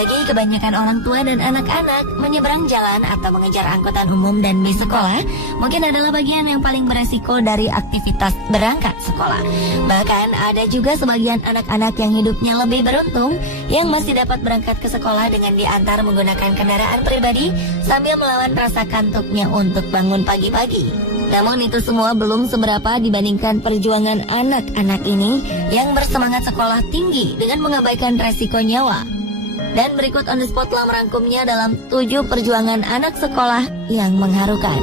Bagi kebanyakan orang tua dan anak-anak, menyeberang jalan atau mengejar angkutan umum dan bis sekolah mungkin adalah bagian yang paling beresiko dari aktivitas berangkat sekolah. Bahkan ada juga sebagian anak-anak yang hidupnya lebih beruntung yang masih dapat berangkat ke sekolah dengan diantar menggunakan kendaraan pribadi sambil melawan rasa kantuknya untuk bangun pagi-pagi. Namun itu semua belum seberapa dibandingkan perjuangan anak-anak ini yang bersemangat sekolah tinggi dengan mengabaikan resiko nyawa. Dan berikut On The Spot telah merangkumnya dalam 7 perjuangan anak sekolah yang mengharukan.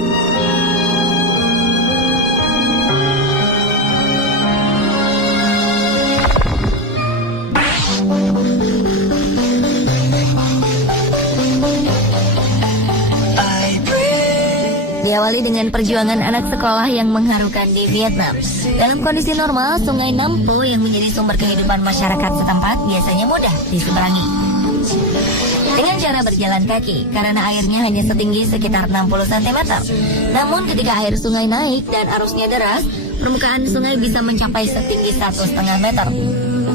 Diawali dengan perjuangan anak sekolah yang mengharukan di Vietnam. Dalam kondisi normal, Sungai Nam Po yang menjadi sumber kehidupan masyarakat setempat biasanya mudah diseberangi dengan cara berjalan kaki karena airnya hanya setinggi sekitar 60 cm. Namun ketika air sungai naik dan arusnya deras, permukaan sungai bisa mencapai setinggi 1,5 meter.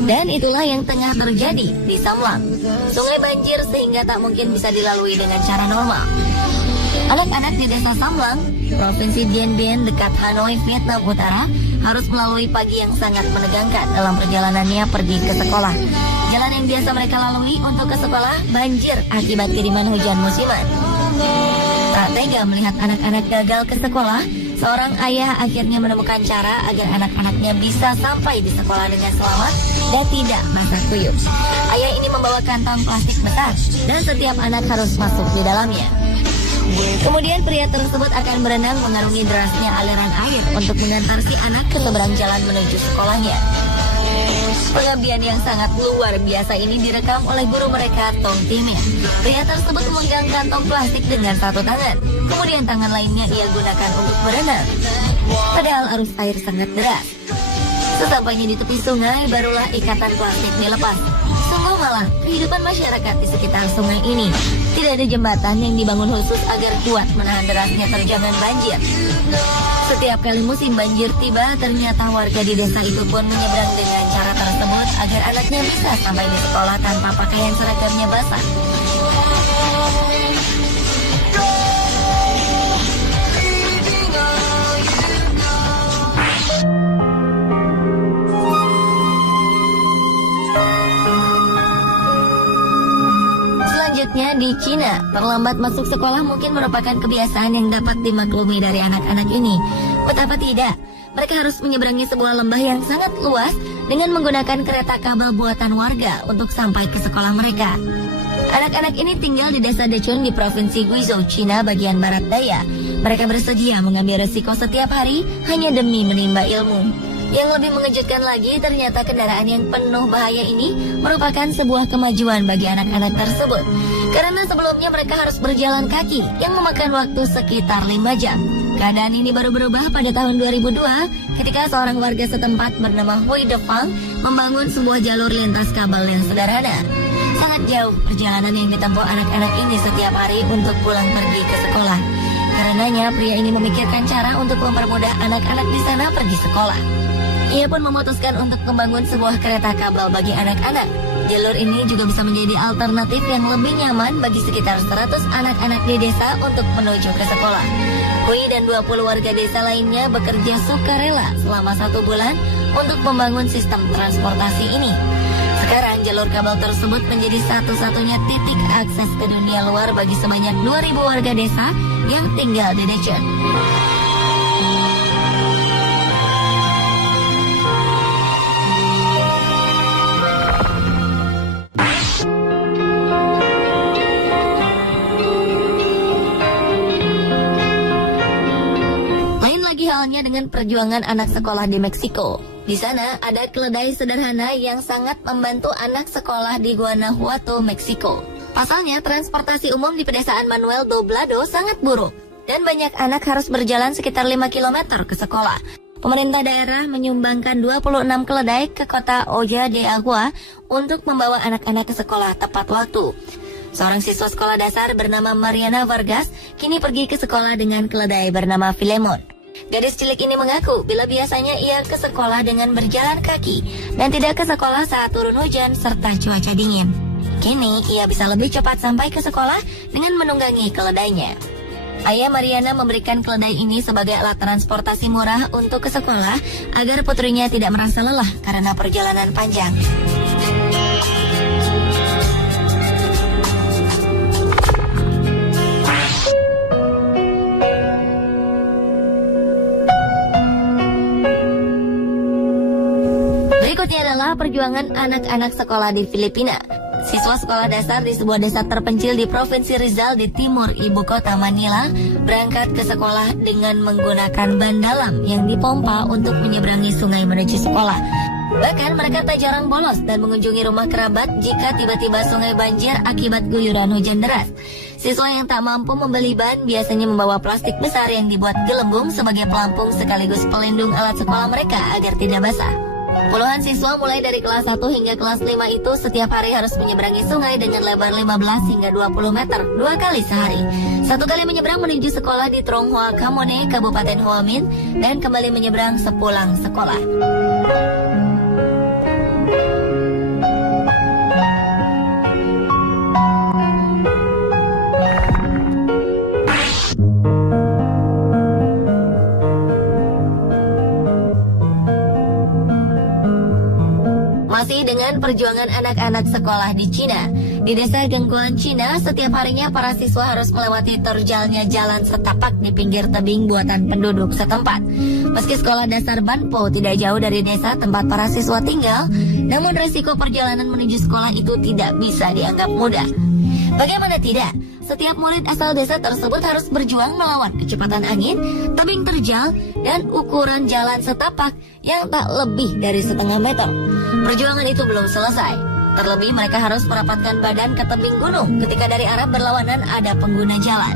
Dan itulah yang tengah terjadi di Samlang. Sungai banjir sehingga tak mungkin bisa dilalui dengan cara normal. Anak-anak di desa Samlang, Provinsi Dien Bien dekat Hanoi, Vietnam Utara, harus melalui pagi yang sangat menegangkan dalam perjalanannya pergi ke sekolah. Jalan yang biasa mereka lalui untuk ke sekolah banjir akibat kiriman hujan musiman. Tak tega melihat anak-anak gagal ke sekolah, seorang ayah akhirnya menemukan cara agar anak-anaknya bisa sampai di sekolah dengan selamat dan tidak basah kuyup. Ayah ini membawa kantong plastik besar dan setiap anak harus masuk di dalamnya. Kemudian pria tersebut akan berenang mengarungi derasnya aliran air untuk mengantar si anak ke seberang jalan menuju sekolahnya. Pengabdian yang sangat luar biasa ini direkam oleh guru mereka, Tong Timin. Pria tersebut memegang kantong plastik dengan satu tangan, kemudian tangan lainnya ia gunakan untuk berenang. Padahal arus air sangat deras. Sesampainya di tepi sungai, barulah ikatan plastik dilepas. Sungguh malah, kehidupan masyarakat di sekitar sungai ini tidak ada jembatan yang dibangun khusus agar kuat menahan derasnya terjangan banjir. Setiap kali musim banjir tiba, ternyata warga di desa itu pun menyeberang dengan cara tersebut agar anaknya bisa sampai di sekolah tanpa pakaian seragamnya basah. Selanjutnya di Cina, terlambat masuk sekolah mungkin merupakan kebiasaan yang dapat dimaklumi dari anak-anak ini. Betapa tidak, mereka harus menyeberangi sebuah lembah yang sangat luas dengan menggunakan kereta kabel buatan warga untuk sampai ke sekolah mereka. Anak-anak ini tinggal di desa Dechun di Provinsi Guizhou, Cina bagian barat daya. Mereka bersedia mengambil resiko setiap hari hanya demi menimba ilmu. Yang lebih mengejutkan lagi, ternyata kendaraan yang penuh bahaya ini merupakan sebuah kemajuan bagi anak-anak tersebut. Karena sebelumnya mereka harus berjalan kaki yang memakan waktu sekitar 5 jam. Keadaan ini baru berubah pada tahun 2002 ketika seorang warga setempat bernama Hui Defang membangun sebuah jalur lintas kabel yang sederhana. Sangat jauh perjalanan yang ditempuh anak-anak ini setiap hari untuk pulang pergi ke sekolah. Karenanya pria ini memikirkan cara untuk mempermudah anak-anak di sana pergi sekolah. Ia pun memutuskan untuk membangun sebuah kereta kabel bagi anak-anak. Jalur ini juga bisa menjadi alternatif yang lebih nyaman bagi sekitar 100 anak-anak di desa untuk menuju ke sekolah. Hui dan 20 warga desa lainnya bekerja sukarela selama 1 bulan untuk membangun sistem transportasi ini. Sekarang jalur kabel tersebut menjadi satu-satunya titik akses ke dunia luar bagi sebanyak 2.000 warga desa yang tinggal di Dechun. Halnya dengan perjuangan anak sekolah di Meksiko. Di sana ada keledai sederhana yang sangat membantu anak sekolah di Guanajuato, Meksiko. Pasalnya, transportasi umum di pedesaan Manuel Doblado sangat buruk dan banyak anak harus berjalan sekitar 5 km ke sekolah. Pemerintah daerah menyumbangkan 26 keledai ke kota Olla de Agua untuk membawa anak-anak ke sekolah tepat waktu. Seorang siswa sekolah dasar bernama Mariana Vargas kini pergi ke sekolah dengan keledai bernama Filemon. Gadis cilik ini mengaku bila biasanya ia ke sekolah dengan berjalan kaki dan tidak ke sekolah saat turun hujan serta cuaca dingin. Kini ia bisa lebih cepat sampai ke sekolah dengan menunggangi keledainya. Ayah Mariana memberikan keledai ini sebagai alat transportasi murah untuk ke sekolah agar putrinya tidak merasa lelah karena perjalanan panjang. Berikutnya adalah perjuangan anak-anak sekolah di Filipina. Siswa sekolah dasar di sebuah desa terpencil di Provinsi Rizal di timur ibu kota Manila berangkat ke sekolah dengan menggunakan ban dalam yang dipompa untuk menyeberangi sungai menuju sekolah. Bahkan mereka tak jarang bolos dan mengunjungi rumah kerabat jika tiba-tiba sungai banjir akibat guyuran hujan deras. Siswa yang tak mampu membeli ban biasanya membawa plastik besar yang dibuat gelembung sebagai pelampung sekaligus pelindung alat sekolah mereka agar tidak basah. Puluhan siswa mulai dari kelas 1 hingga kelas 5 itu setiap hari harus menyeberangi sungai dengan lebar 15 hingga 20 meter 2 kali sehari. Satu kali menyeberang menuju sekolah di Tronghua Kamone, Kabupaten Hoa Min, dan kembali menyeberang sepulang sekolah. Masih dengan perjuangan anak-anak sekolah di Cina. Di desa Gengguan, Cina, setiap harinya para siswa harus melewati terjalnya jalan setapak di pinggir tebing buatan penduduk setempat. Meski sekolah dasar Banpo tidak jauh dari desa tempat para siswa tinggal, namun resiko perjalanan menuju sekolah itu tidak bisa dianggap mudah. Bagaimana tidak? Setiap murid asal desa tersebut harus berjuang melawan kecepatan angin, tebing terjal, dan ukuran jalan setapak yang tak lebih dari setengah meter. Perjuangan itu belum selesai. Terlebih mereka harus merapatkan badan ke tebing gunung ketika dari arah berlawanan ada pengguna jalan.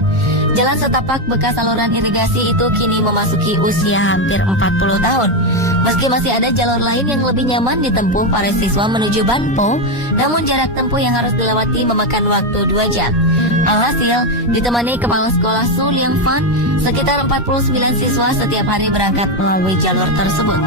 Jalan setapak bekas saluran irigasi itu kini memasuki usia hampir 40 tahun. Meski masih ada jalur lain yang lebih nyaman ditempuh para siswa menuju Banpo, namun jarak tempuh yang harus dilewati memakan waktu 2 jam. Alhasil, ditemani kepala sekolah Su Liang Fan, sekitar 49 siswa setiap hari berangkat melalui jalur tersebut.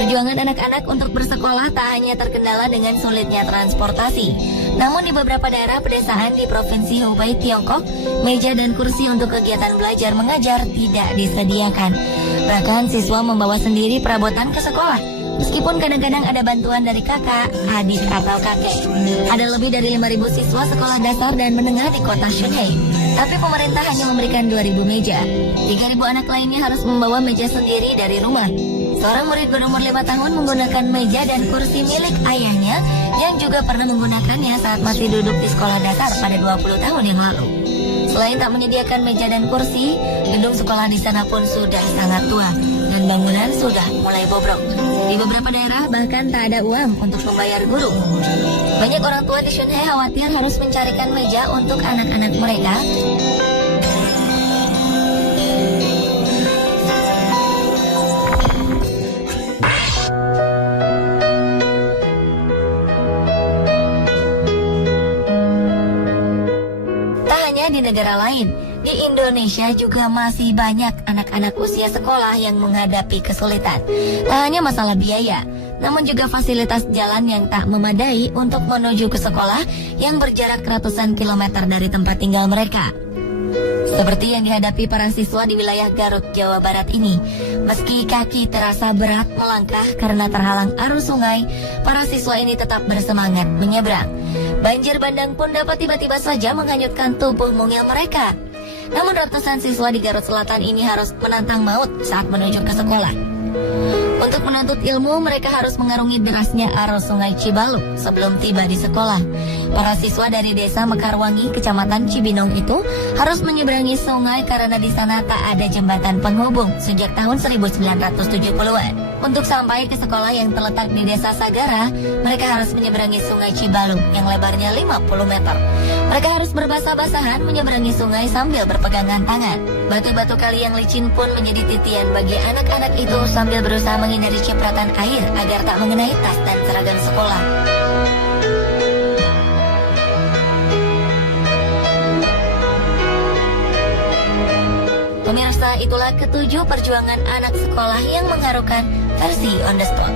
Perjuangan anak-anak untuk bersekolah tak hanya terkendala dengan sulitnya transportasi. Namun di beberapa daerah pedesaan di Provinsi Hubei, Tiongkok, meja dan kursi untuk kegiatan belajar mengajar tidak disediakan. Bahkan siswa membawa sendiri perabotan ke sekolah, meskipun kadang-kadang ada bantuan dari kakak, adik, atau kakek. Ada lebih dari 5.000 siswa sekolah dasar dan menengah di kota Shunhei, tapi pemerintah hanya memberikan 2.000 meja. 3.000 anak lainnya harus membawa meja sendiri dari rumah. Seorang murid berumur 5 tahun menggunakan meja dan kursi milik ayahnya yang juga pernah menggunakannya saat masih duduk di sekolah dasar pada 20 tahun yang lalu. Selain tak menyediakan meja dan kursi, gedung sekolah di sana pun sudah sangat tua dan bangunan sudah mulai bobrok. Di beberapa daerah bahkan tak ada uang untuk membayar guru. Banyak orang tua di Shunhei khawatir harus mencarikan meja untuk anak-anak mereka. Di negara lain, di Indonesia juga masih banyak anak-anak usia sekolah yang menghadapi kesulitan. Tak hanya masalah biaya, namun juga fasilitas jalan yang tak memadai untuk menuju ke sekolah yang berjarak ratusan kilometer dari tempat tinggal mereka. Seperti yang dihadapi para siswa di wilayah Garut, Jawa Barat ini. Meski kaki terasa berat melangkah karena terhalang arus sungai, para siswa ini tetap bersemangat menyeberang. Banjir bandang pun dapat tiba-tiba saja menghanyutkan tubuh mungil mereka. Namun ratusan siswa di Garut Selatan ini harus menantang maut saat menuju ke sekolah. Untuk menuntut ilmu, mereka harus mengarungi derasnya arus sungai Cibaluk sebelum tiba di sekolah. Para siswa dari desa Mekarwangi, kecamatan Cibinong itu harus menyeberangi sungai karena di sana tak ada jembatan penghubung sejak tahun 1970-an. Untuk sampai ke sekolah yang terletak di desa Sagara, mereka harus menyeberangi sungai Cibaluk yang lebarnya 50 meter. Mereka harus berbasah-basahan menyeberangi sungai sambil berpegangan tangan. Batu-batu kali yang licin pun menjadi titian bagi anak-anak itu sambil berusaha menghindari cipratan air agar tak mengenai tas dan seragam sekolah. Pemirsa, itulah ketujuh perjuangan anak sekolah yang mengharukan versi On The Spot.